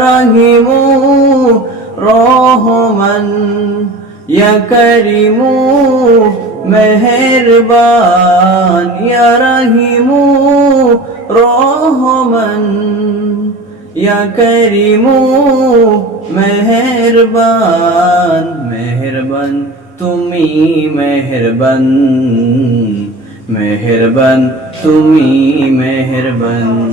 রাহিমু রহমান করিমু মেহেরবান রাহিমু রহমান করিমু মেহেরবান মেহেরবান তুমি মেহেরবান মেহেরবান তুমি মেহেরবান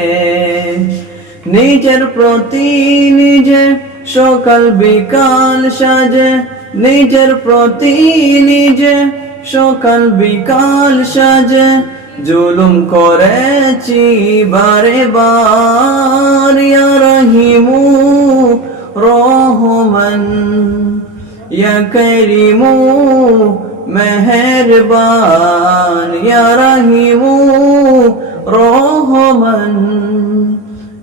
নিজের প্রতি নিজে সকাল বিকাল সাজে। নিজের প্রতি নিজে সকাল বিকাল সাজে। জুলুম করেছি বারে বার, ইয়া রহিমু রহমান করিমু মেহেরবান, ইয়া রহিমু রহমান।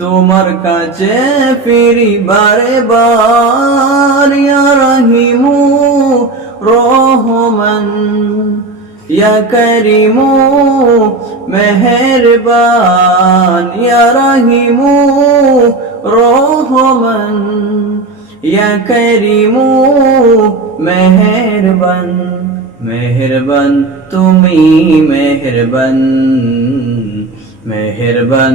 তোমার কাছে ফিরি বারে বার রহিমু রহমান, ইয়া করিমু মেহেরবান, ইয়া রহিমু রহমান, ইয়া করিমু মেহেরবান মেহেরবান তুমি মেহেরবান মেহেরবান